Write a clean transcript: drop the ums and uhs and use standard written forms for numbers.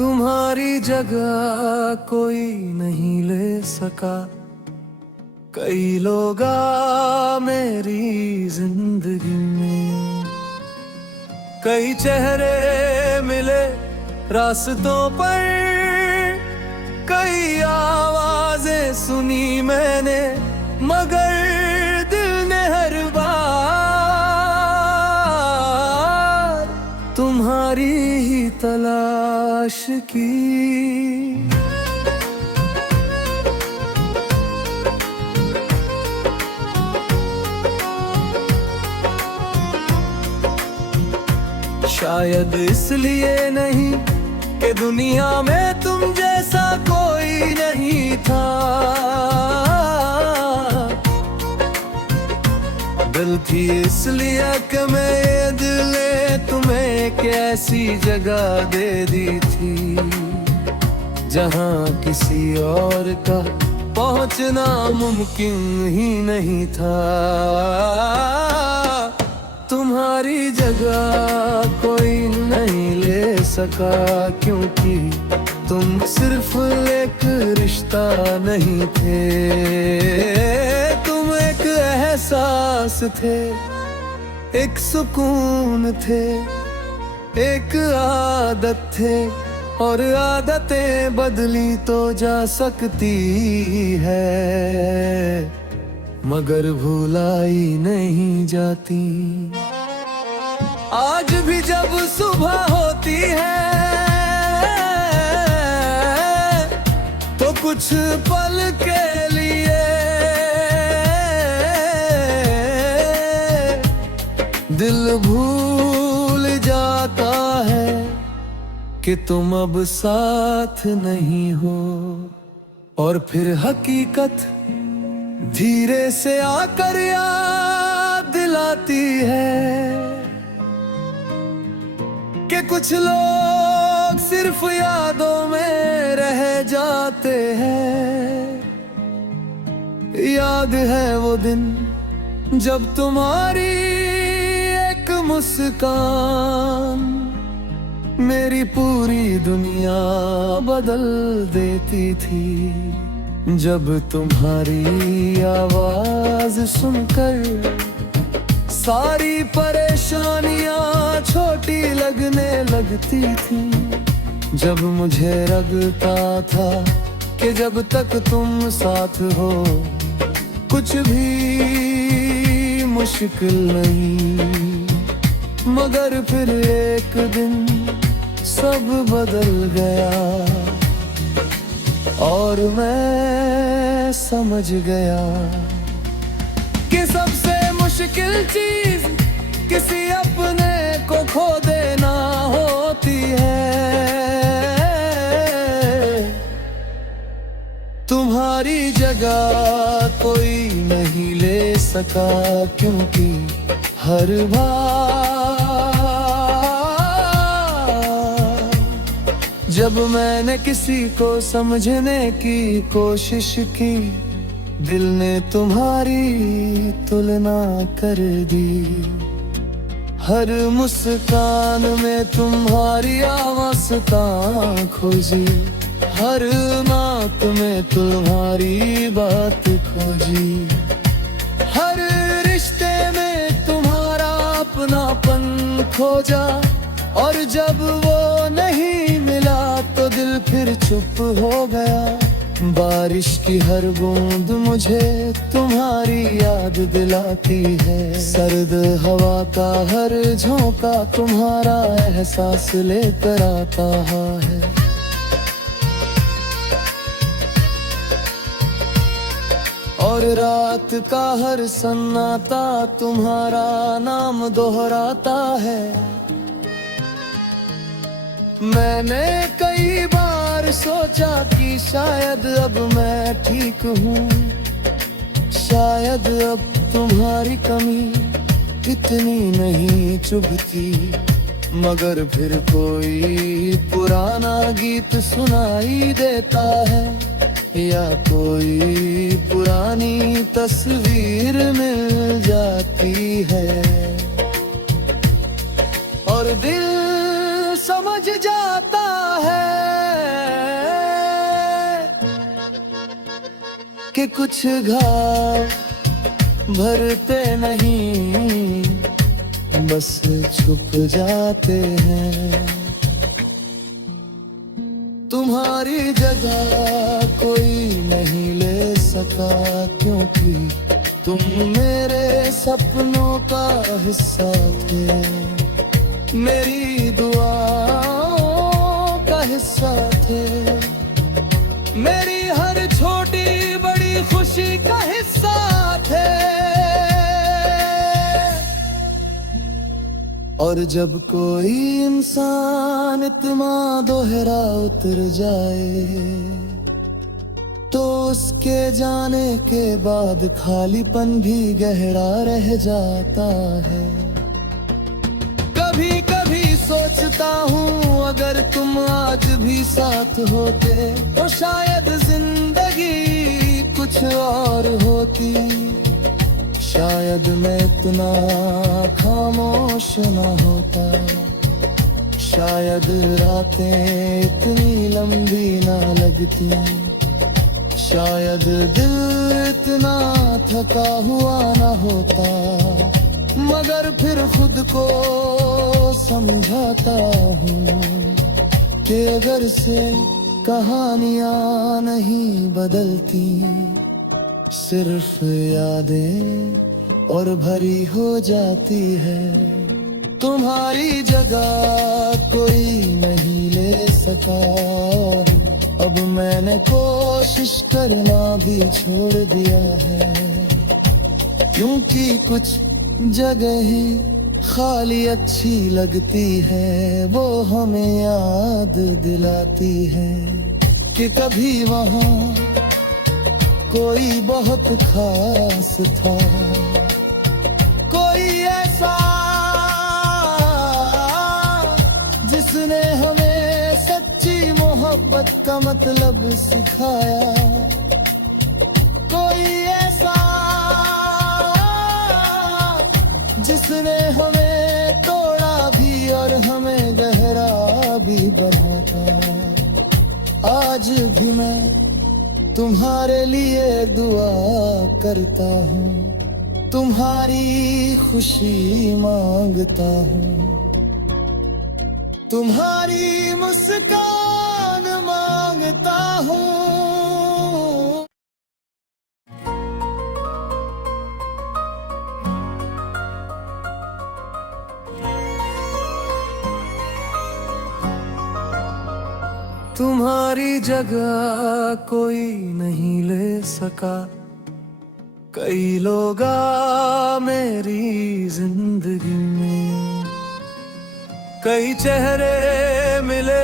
तुम्हारी जगह कोई नहीं ले सका। कई लोग मेरी जिंदगी में, कई चेहरे मिले रास्तों पर, कई आवाजें सुनी मैंने, मगर दिल ने हर बार तुम्हारी ही तलाश की। शायद इसलिए नहीं कि दुनिया में तुम जैसा कोई नहीं था। दिल थी इसलिए कि मैं ये दिल ने तुम्हें एक ऐसी जगह दे दी थी जहां किसी और का पहुंचना मुमकिन ही नहीं था। तुम्हारी जगह कोई नहीं ले सका, क्योंकि तुम सिर्फ एक रिश्ता नहीं थे, तुम एक एहसास थे, एक सुकून थे, एक आदत थे। और आदतें बदली तो जा सकती है, मगर भुलाई नहीं जाती। आज भी जब सुबह होती है तो कुछ पल के लिए दिल भूल जाता है कि तुम अब साथ नहीं हो। और फिर हकीकत धीरे से आकर याद दिलाती है कि कुछ लोग सिर्फ यादों में रह जाते हैं। याद है वो दिन जब तुम्हारी एक मुस्कान मेरी पूरी दुनिया बदल देती थी। जब तुम्हारी आवाज सुनकर सारी परेशानियां छोटी लगने लगती थी। जब मुझे लगता था कि जब तक तुम साथ हो कुछ भी मुश्किल नहीं, मगर फिर एक दिन सब बदल गया और मैं समझ गया कि सबसे मुश्किल चीज किसी अपने को खो देना होती है। तुम्हारी जगह कोई नहीं ले सका, क्योंकि हर बार जब मैंने किसी को समझने की कोशिश की, दिल ने तुम्हारी तुलना कर दी। हर मुस्कान में तुम्हारी आवाज़ खोजी, हर बात में तुम्हारी बात खोजी, हर रिश्ते में तुम्हारा अपनापन खोजा। और जब वो नहीं मिला तो दिल फिर चुप हो गया। बारिश की हर बूंद मुझे तुम्हारी याद दिलाती है। सर्द हवा का हर झोंका तुम्हारा एहसास लेकर आता है। और रात का हर सन्नाटा तुम्हारा नाम दोहराता है। मैंने कई बार सोचा कि शायद अब मैं ठीक हूँ, शायद अब तुम्हारी कमी इतनी नहीं चुभती। मगर फिर कोई पुराना गीत सुनाई देता है, या कोई पुरानी तस्वीर मिल जाती है। और दिल समझ जाता है कि कुछ घाव भरते नहीं, बस छुप जाते हैं। तुम्हारी जगह कोई नहीं ले सका, क्योंकि तुम मेरे सपनों का हिस्सा थे, मेरी दुआओं का हिस्सा थे, मेरी हर छोटी बड़ी खुशी का हिस्सा थे। और जब कोई इंसान इतना दोहरा उतर जाए, तो उसके जाने के बाद खालीपन भी गहरा रह जाता है। कभी कभी सोचता हूँ अगर तुम आज भी साथ होते, तो शायद जिंदगी कुछ और होती। शायद मैं इतना खामोश न होता, शायद रातें इतनी लंबी न लगती, शायद दिल इतना थका हुआ न होता। मगर फिर खुद को समझाता हूँ कि अगर से कहानियाँ नहीं बदलती, सिर्फ यादें और भरी हो जाती है। तुम्हारी जगह कोई नहीं ले सका, और अब मैंने कोशिश करना भी छोड़ दिया है, क्योंकि कुछ जगहें खाली अच्छी लगती है, वो हमें याद दिलाती है कि कभी वहाँ कोई बहुत खास था, कोई ऐसा जिसने हमें सच्ची मोहब्बत का मतलब सिखाया, कोई ऐसा जिसने हमें तोड़ा भी और हमें गहरा भी बनाता। आज भी मैं तुम्हारे लिए दुआ करता हूँ, तुम्हारी खुशी मांगता हूँ, तुम्हारी मुस्कान मांगता हूँ। तुम्हारी जगह कोई नहीं ले सका, कई लोग मेरी जिंदगी में, कई चेहरे मिले